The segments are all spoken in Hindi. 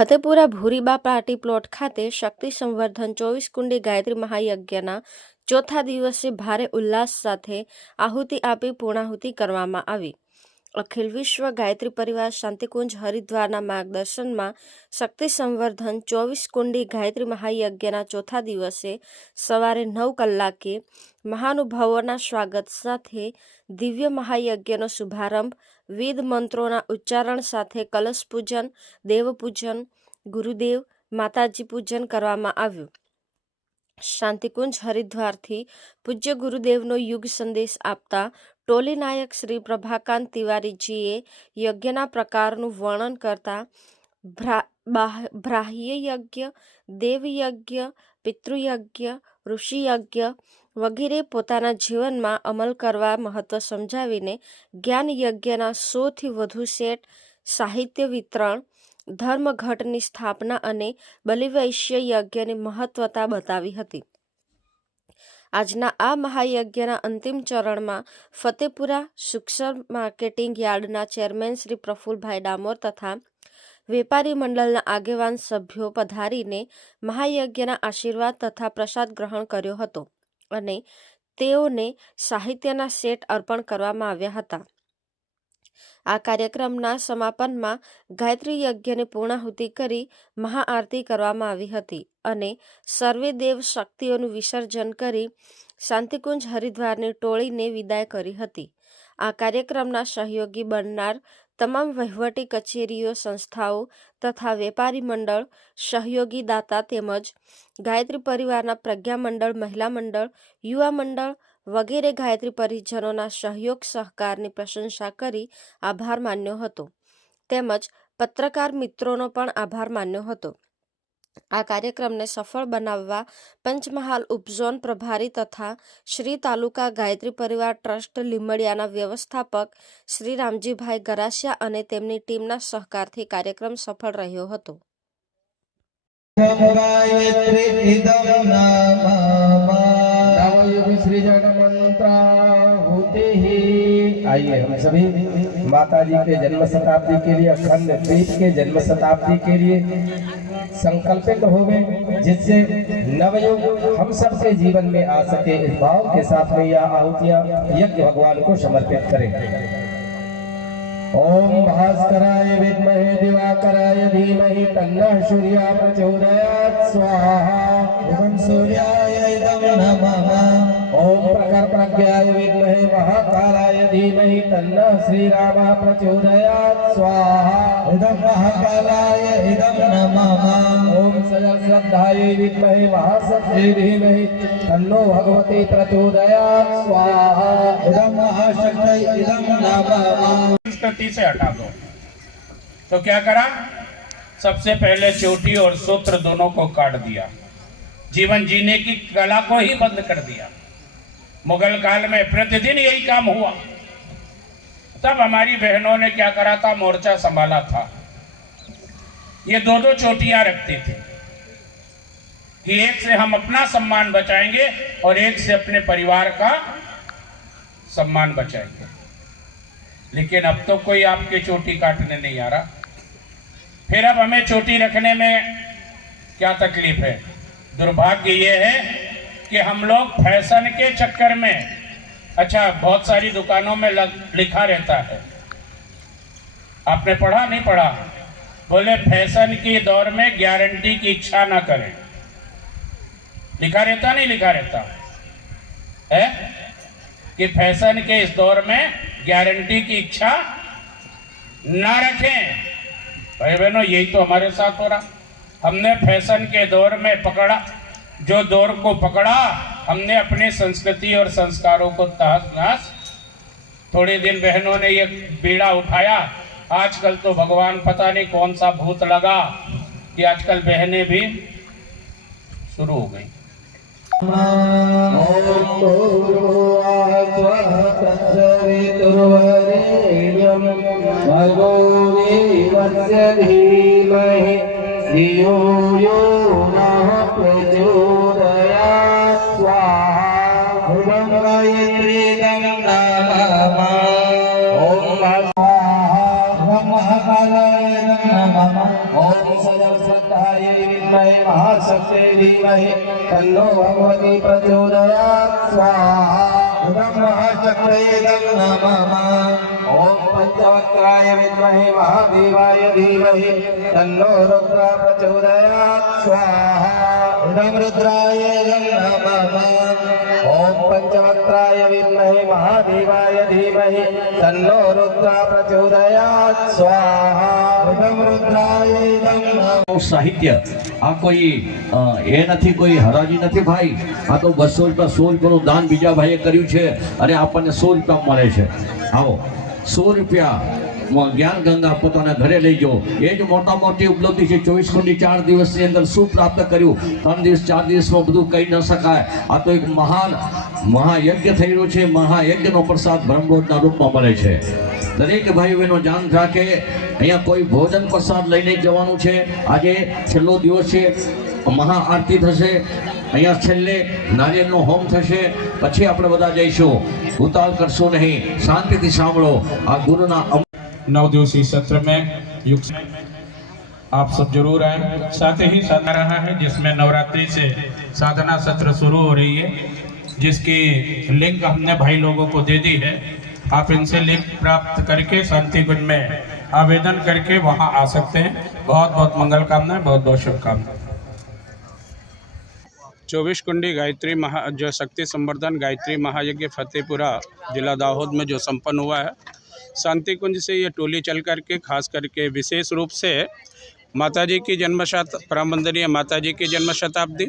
ફતેપુરા ભૂરીબા પાર્ટી પ્લોટ ખાતે શક્તિ સંવર્ધન ચોવીસ કુંડી ગાયત્રી મહાયજ્ઞના ચોથા દિવસે ભારે ઉલ્લાસ સાથે આહુતિ આપી પૂર્ણાહુતિ કરવામાં આવી. અખિલ વિશ્વ ગાયત્રી પરિવાર, શાંતિકુંજ, હરિદ્વારના માર્ગદર્શનમાં શક્તિ સંવર્ધન ચોવીસ કુંડી ગાયત્રી મહાયજ્ઞના ચોથા દિવસે સવારે નવ કલાકે મહાનુભાવોના સ્વાગત સાથે દિવ્ય મહાયજ્ઞનો શુભારંભ, વેદ મંત્રોના ઉચ્ચારણ સાથે કલશ પૂજન દેવપૂજન ગુરુદેવ, માતાજી પૂજન કરવામાં આવ્યું. શાંતિકુંજ હરિદ્વારથી પૂજ્ય ગુરુદેવનો યુગ સંદેશ આપતા ટોલી નાયક શ્રી પ્રભાકાંત તિવારીજીએ યજ્ઞના પ્રકારનું વર્ણન કરતા બ્રાહ્ય યજ્ઞ દેવયજ્ઞ, પિતૃયજ્ઞ, ઋષિયજ્ઞ વગેરે પોતાના જીવનમાં અમલ કરવા મહત્વ સમજાવીને જ્ઞાન યજ્ઞના સોથી વધુ સેટ સાહિત્ય વિતરણ, ધર્મઘટની સ્થાપના અને બલિવૈશ્ય યજ્ઞની મહત્વતા બતાવી હતી. આજના આ મહાયજ્ઞના અંતિમ ચરણમાં ફતેપુરા સુક્ષર માર્કેટિંગ યાર્ડના ચેરમેન શ્રી પ્રફુલભાઈ ડામોર તથા વેપારી મંડળના આગેવાન સભ્યો પધારીને મહાયજ્ઞના આશીર્વાદ તથા પ્રસાદ ગ્રહણ કર્યો હતો અને તેઓને સાહિત્યના સેટ અર્પણ કરવામાં આવ્યા હતા. આ કાર્યક્રમના સમાપનમાં ગાયત્રી યજ્ઞની પૂર્ણાહુતિ કરી મહાઆરતી કરવામાં આવી હતી અને સર્વે દેવ શક્તિઓનું વિસર્જન કરી શાંતિકુંજ હરિદ્વારની ટોળીને વિદાય કરી હતી. આ કાર્યક્રમના સહયોગી બનનાર તમામ વહીવટી કચેરીઓ, સંસ્થાઓ તથા વેપારી મંડળ, સહયોગી દાતા તેમજ ગાયત્રી પરિવારના પ્રજ્ઞા મંડળ, મહિલા મંડળ, યુવા મંડળ વગેરે ગાયત્રી પરિજનોના સહયોગ, સહકારની પ્રશંસા કરી આભાર માન્યો હતો. તેમજ પત્રકાર મિત્રોનો પણ આભાર માન્યો હતો. આ કાર્યક્રમને સફળ બનાવવા પંચમહાલ ઉપઝોન પ્રભારી તથા શ્રી તાલુકા ગાયત્રી પરિવાર ટ્રસ્ટ લીમડિયાના વ્યવસ્થાપક શ્રી રામજીભાઈ ગરાસિયા અને તેમની ટીમના સહકારથી કાર્યક્રમ સફળ રહ્યો હતો. શ્રી જગમંત્રા आइए हम सभी माता जी के जन्म शताब्दी के लिए अखंड द्वीप के जन्म शताब्दी के लिए संकल्पित हो गए जिससे नवयुग हम सबके जीवन में आ सके। इस भाव के साथ में यह आहुतियाँ यज्ञ भगवान को समर्पित करें। ओम भास्कराय विद्महे दिवाकराय धीमहि तन्नः सूर्यः प्रचोदयात् स्वाहा। इदं सूर्याय इदं नमः। ओम प्रखर प्रज्ञाय विद्महे महाकालाय धीमहि तन्नः श्रीरामः प्रचोदयात्। स्वाहा। इदं महाकालाय इदं नमः ओम सजल श्रद्धायै विद्महे महासत्यै धीमहि तन्नो भगवती प्रचोदयात्। स्वाहा। इदं महाशक्तै इदं नमः संस्कृति से हटा दो। तो क्या करा? सबसे पहले चोटी और सूत्र दोनों को काट दिया। जीवन जीने की कला को ही बंद कर दिया। मुगल काल में प्रतिदिन यही काम हुआ। तब हमारी बहनों ने क्या करा था? मोर्चा संभाला था। ये दो दो चोटियाँ रखती थी। कि एक से हम अपना सम्मान बचाएँगे और एक से अपने परिवार का सम्मान बचाएँगे। लेकिन अब तो कोई आपकी चोटी काटने नहीं आ रहा। फिर अब हमें चोटी रखने में क्या तकलीफ़ है? दुर्भाग्य ये है कि हम लोग फ़ैशन के चक्कर में अच्छा बहुत सारी दुकानों में लग, लिखा रहता है। आपने पढ़ा नहीं पढ़ा? बोले फ़ैशन के दौर में गारंटी की इच्छा ना करें। लिखा रहता नहीं लिखा रहता? है? कि फ़ैशन के इस दौर में गारंटी की इच्छा ना रखें। भाई बहनों यही तो हमारे साथ हो रहा। हमने फ़ैशन के दौर में पकड़ा जो दौर को पकड़ा हमने अपने संस्कृति और संस्कारों को तहस नहस थोड़े दिन बहनों ने ये बीड़ा उठाया। आजकल तो भगवान पता नहीं कौन सा भूत लगा कि आजकल बहनें भी शुरू हो गई। ओम श्रद्धायै विद्महे महाशक्त्यै धीमहि तन्नो भगवती प्रचोदयात् स्वाहा महाशक्तये इदं न मम ओम पंचवक्त्राय विद्महे महादेवाय धीमहि तन्नो रुद्र प्रचोदयात् स्वाहा रुद्राय इदं न मम ओम पंचवक्त्राय विद्महे महादेवाय धीमहि तन्नो रुद्र प्रचोदयात् स्वाहा इदं रुद्राय इदं न સાહિત્ય આ કોઈ અ, એ નથી કોઈ હરાજી નથી ભાઈ આ તો બસો રૂપિયા સો રૂપિયાનું દાન બીજા ભાઈએ કર્યું છે અને આપણને સો રૂપિયા મળે છે આવો સો રૂપિયા મ- જ્ઞાન ગંગા પોતાના ઘરે લઈ ગયો. એ જ મોટા મોટી ઉપલબ્ધિ છે. ચોવીસ કુંડી ચાર દિવસની અંદર શું પ્રાપ્ત કર્યું? ત્રણ દિવસ, ચાર દિવસમાં બધું કહી ન શકાય. આ તો એક મહાન મહાયજ્ઞ થઈ રહ્યો છે. મહાયજ્ઞનો પ્રસાદ બ્રહ્મભોજના રૂપમાં મળે છે. દરેક ભાઈઓ બહેનો ધ્યાન રાખે. અહીંયા કોઈ ભોજન પ્રસાદ લઈને જવાનું છે. આજે છેલ્લો દિવસ છે. મહાઆરતી થશે. અહીંયા છેલ્લે નારિયેલનો હોમ થશે. પછી આપણે બધા જઈશું. ઉતાળ કરશો નહીં. શાંતિથી સાંભળો. આ ગુરુના नौ दिवसीय सत्र में युग आप सब ज़रूर आए। साथ ही साथ रहा है जिसमें नवरात्रि से साधना सत्र शुरू हो रही है, जिसकी लिंक हमने भाई लोगों को दे दी है। आप इनसे लिंक प्राप्त करके शांति कुंज में आवेदन करके वहाँ आ सकते हैं। बहुत बहुत मंगल कामनाएँ बहुत बहुत शुभकामनाएँ। चौबीस कुंडी गायत्री महा, जो शक्ति संवर्धन गायत्री महायज्ञ फतेहपुरा जिला दाहोद में जो संपन्न हुआ है। शांति कुंज से ये टोली चल करके, खास करके विशेष रूप से माता जी की जन्म शत परम वंदनीय माता जी की जन्म शताब्दी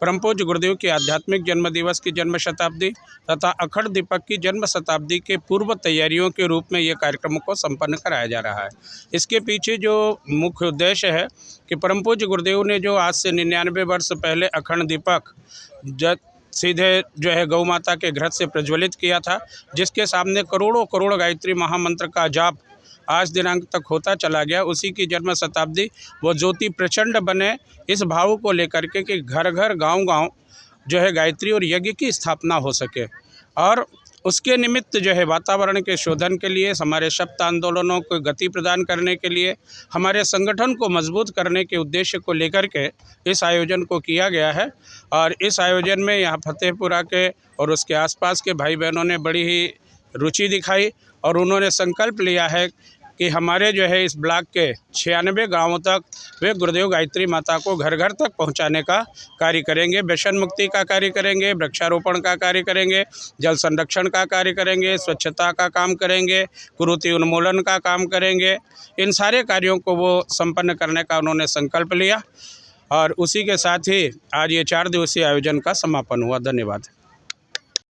परम पूज्य गुरुदेव के आध्यात्मिक जन्म दिवस की जन्म शताब्दी तथा अखंड दीपक की जन्म शताब्दी के पूर्व तैयारियों के रूप में ये कार्यक्रम को संपन्न कराया जा रहा है। इसके पीछे जो मुख्य उद्देश्य है कि परम पूज्य गुरुदेव ने जो आज से निन्यानवे वर्ष पहले अखंड दीपक सीधे जो है गौ माता के घृत से प्रज्वलित किया था, जिसके सामने करोड़ों करोड़ गायत्री महामंत्र का जाप आज दिनांक तक होता चला गया। उसी की जन्म शताब्दी, वो ज्योति प्रचंड बने इस भाव को लेकर के कि घर घर गाँव गाँव जो है गायत्री और यज्ञ की स्थापना हो सके। और उसके निमित्त जो है वातावरण के शोधन के लिए, हमारे शब्द आंदोलनों को गति प्रदान करने के लिए, हमारे संगठन को मज़बूत करने के उद्देश्य को लेकर के इस आयोजन को किया गया है। और इस आयोजन में यहाँ फतेहपुरा के और उसके आसपास के भाई बहनों ने बड़ी ही रुचि दिखाई और उन्होंने संकल्प लिया है कि हमारे जो है इस ब्लॉक के छियानवे गाँवों तक वे गुरुदेव गायत्री माता को घर घर तक पहुँचाने का कार्य करेंगे व्यसन मुक्ति का कार्य करेंगे, वृक्षारोपण का कार्य करेंगे, जल संरक्षण का कार्य करेंगे, स्वच्छता का काम करेंगे, कुरुति उन्मूलन का काम करेंगे। इन सारे कार्यों को वो संपन्न करने का उन्होंने संकल्प लिया और उसी के साथ ही आज ये चार दिवसीय आयोजन का समापन हुआ। धन्यवाद।